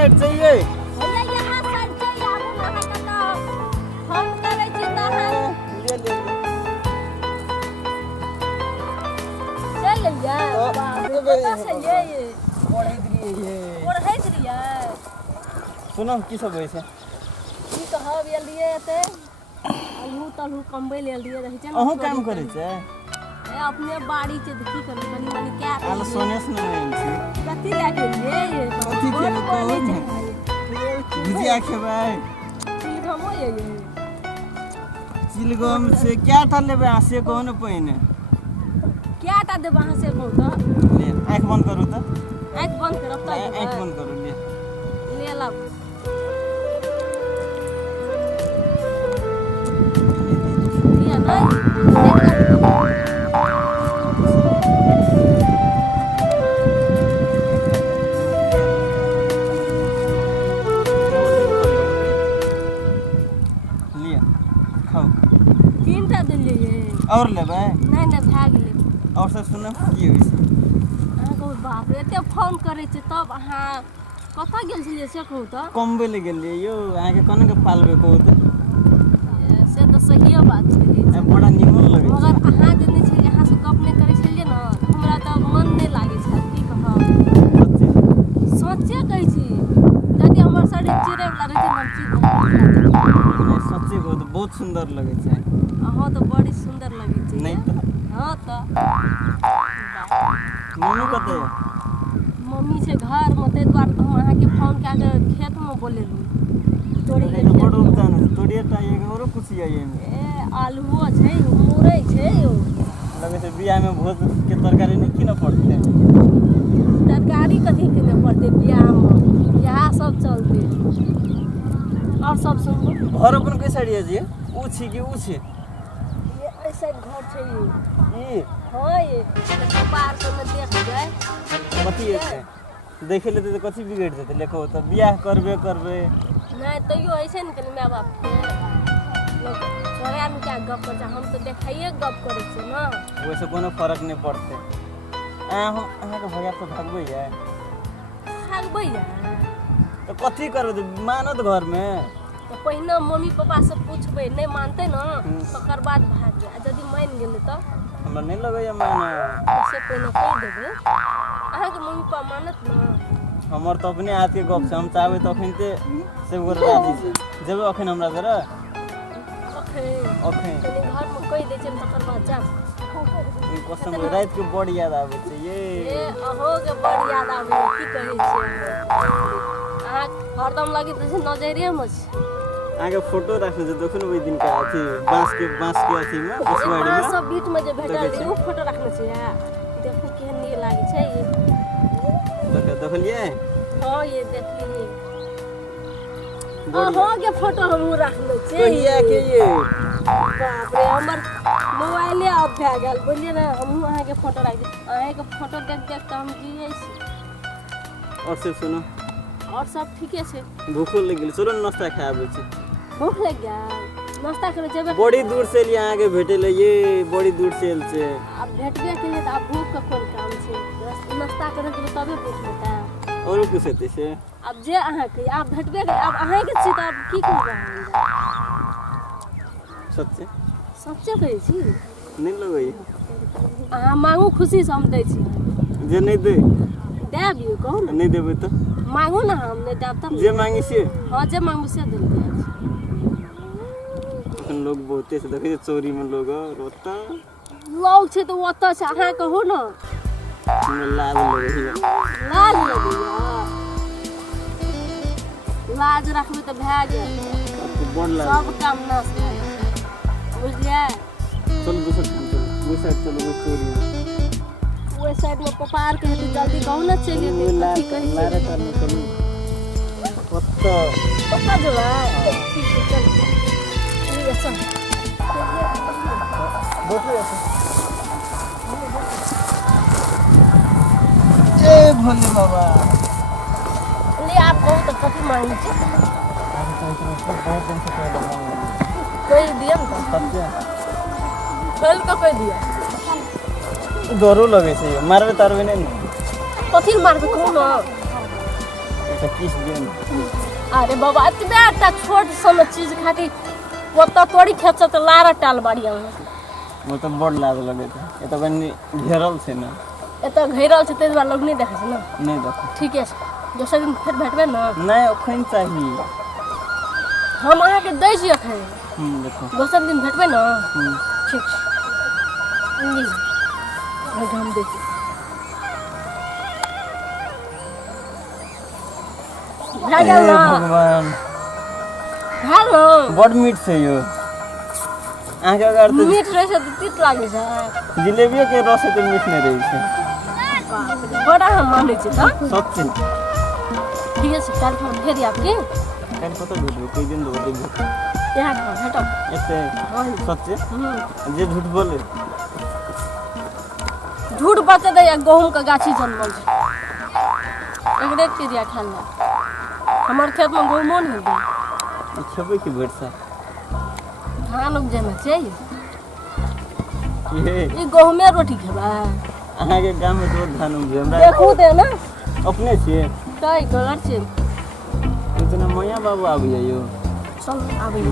side चाहिए भैया यहाँ साइड चाहिए आपको वहाँ का तो फोन करे चिंता है ले ले चल लिया बाप रे पता से ये पढ़े दिए ये पढ़े दिया सुनो की सब होय छै की कहब ये लिए ते अहू तलहू कमबै ले लिए रही छै अहू काम करे छै अपने बाड़ी छै त की करब कनी मनी क्या आल सोनेस न छै कथी लागे ये कथी के भुजिया खेबै चिलगमो ये चिलगम से क्या टा लेबै आ से कहू न पहिने क्या टा देब अहाँ से कहू त ले आँख बंद करू त आँख बंद करब त आँख बंद करू ले ले ला ये नहीं और लेबै नहीं नहीं भाग ले और सब सुनब की होइ छै अहाँ कहू बाप रे एते फोन करे छै तब अहाँ कतऽ गेल छलियै से कहू तऽ कमबै ले गेलियै यौ अहाँके कोना के पालबै कहू त से तऽ सहिए बात छै बड़ा निमन लगै छै मगर अहाँ जे नहि छै अहाँ से गप नहि करै छलियै ने हमरा तऽ मन नहि लागै छै की कहब सच्चे कहै छी यदि हमर शरीर चिड़ै वाला रहै छै सच्चे कहू त बहुत सुंदर लगै छै अहाँ तऽ बड़ी सुंदर लगै छै नहीं तो हाँ तऽ मम्मी कतऽ है मम्मी छै घर में ताहि दुआरे तऽ हम अहाँके फोन कए कऽ खेत में बोलेलहुँ तोड़ी के बड़ उपदान है तोड़िए टा एगो औरो कुछ है एमे ए आलूओ छै मुरै छै यौ लगे छै बियाह में भोज के तरकारी नहीं कीनऽ पड़तै तरकारी कथी किने पड़तै बियाह में इएह सब चलतै और सब सुनबो घर अपन कै साइड है जी ऊ छी कि ऊ छी ये एहि साइड घर छै ई हाँ ये बाहर से में देख जाए कथी है देखे लेते तो कथी बिगड़ जेतै लेखो त बियाह करबे नहीं तैयो ऐसे ने कनी माय बाप के लोग छोड़ा में क्या गप कर हम तो देखाइए गप करे छै ना वैसे कोनो फर्क नहीं पड़ते अहाँ के भैया तो भागबै है भागबै या तो कथी करबै मानत घर में तो पहिने मम्मी पापा से पूछबै नहीं मानते ना तकर बाद भाग जा यदि मान गेलै तो हमरा नहीं लगैया माने से पहिने कहि देबै अहाँ के मम्मी पापा मानत ना हमर तो अपने हाथ के गप से हम चाहबै तखन ते सब गोर राजी छै जेबै अखन हमरा जरा अखन कनी घर में कहि दै छै तकर बाद जाब ई कसम रात के बड़ याद आबै छै ये अहो के बड़ याद आबै की कहै छै अहाँ हरदम लगी त नजरिए में छै आगे फोटो रखने से देखो ओइ दिन का अथी बांस के अथी में बसवाड़ी में सब बीच में जे भेटल छै उ फोटो रखने छै देखो केहन नीक लागे छै ये देखलिए हां ये देखलिए हां के फोटो हम रखले छै कहिया के ये बाप रे हमर मोबाइले अब भए गेल बोलिए ना हम अहाँ के फोटो राख दी अहाँ के फोटो देख देख के हम जियै छी और से सुनो और सब ठीके छै भूख लग गेल चलो नाश्ता खाबे छै भूख लग गेल नाश्ता करे जेबे बड़ी दूर से लिए आगे भेटे ले ये बड़ी दूर से एल छै अब भेटबे के लिए त अब भूख का कोन काम छै नाश्ता करे के तबे भूख होता और कुछ हेतै से अब जे अहाँ के अब भेटबे के अब अहाँ के छी त अब की करब सच्चे सच्चे कहै छी नहीं लगै अहाँ मांगू खुशी से हम दै छी जे नहीं दे देबियो कहू ना नहीं देबै तो मांगू ना हम नहीं देब तब जे मांगी से हां जे मांगू से दे लोग बहुते से देखे चोरी में लोग रोता लोग छै तो ओतऽ छै अहाँ कहू ना लाज लगैया लाज लगैया लाज रखबै तऽ भए गेल बड़ लाज सब काम नाश भए गेल बुझलियै चल दूसरा काम चल वो साइड चलो वो चोरी में ओइ साइड में पपार के हेतै जल्दी कहू ना चलि जेतै कथी कहै छै लारे करने चलो ओत्ता पक्का जेबै ठीक छै चल ठीक है चल बैठो ए भोले बाबा ले आप कहू तो कथी मांगी छै बहुत दिन से कह रहा हूं कोई दिया ना सच्चे खोल के कोई दिया डरो लगे छै मारबे तारबे नहीं कथी मारबे कहू ना अच्छा किस दिन अरे बाबा इतने टा छोट सन चीज खातिर ओतऽ तोड़ी खेच तो लारा टाल बाड़ी वो तो बड़ लाज लगे थे ये तो कनी घेरल से ना एतऽ घेरल छै ताहि दुआरे लोग नहीं देखै छै ना नहीं देखो ठीके छै दोसर दिन फेर भेटबै ना नहीं अखन चाहिए हम अहाँके दै छी अखन देखो दोसर दिन भेटबै ना हम्म, ठीक छै हम दै छी भए गेल हे ना भगवान भए ना बड़ मीठ से यो आगे अगर तो मीठ रहै छै तऽ तीत लागै छै जिलेबियो के रस तो मीठ नहीं रही है बड़ा हम मानै छी तऽ सच्ची ठीके छै काल्हि हम फेर आब की कल कत भेटबो कोई दिन दो भेट यहाँ भेटब एते सच्ची जे झूठ बोले झूठ बचे दै गहूँम के गाछी जन्मल छै एकरे क्रिया खाल हमर खेत में गहूँमो नहीं होते खेबे की भेट सा धान उपजेने छै ये ई गहूँमे रोटी खेबै अहाँ के गांव में तो धान उपजे हमरा देखू दे ना अपने छिए कई कलर छै इतना मैया बाबू आबि जाइयो चल आबै